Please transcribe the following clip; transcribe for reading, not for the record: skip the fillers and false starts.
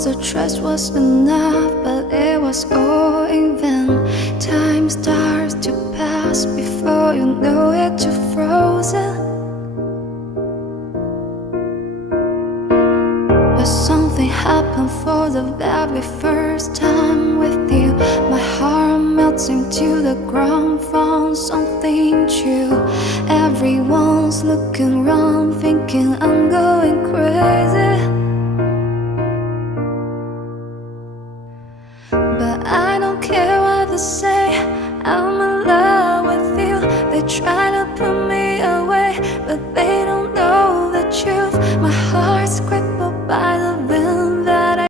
so trust was enough, but it was all in vain. Time starts to pass before you know it, you're frozen. But something happened for the very first time with you. My heart melting to the ground, found something true. Everyone's looking around, thinking I'm going crazy. But I don't care what they say, I'm in love with you. They try to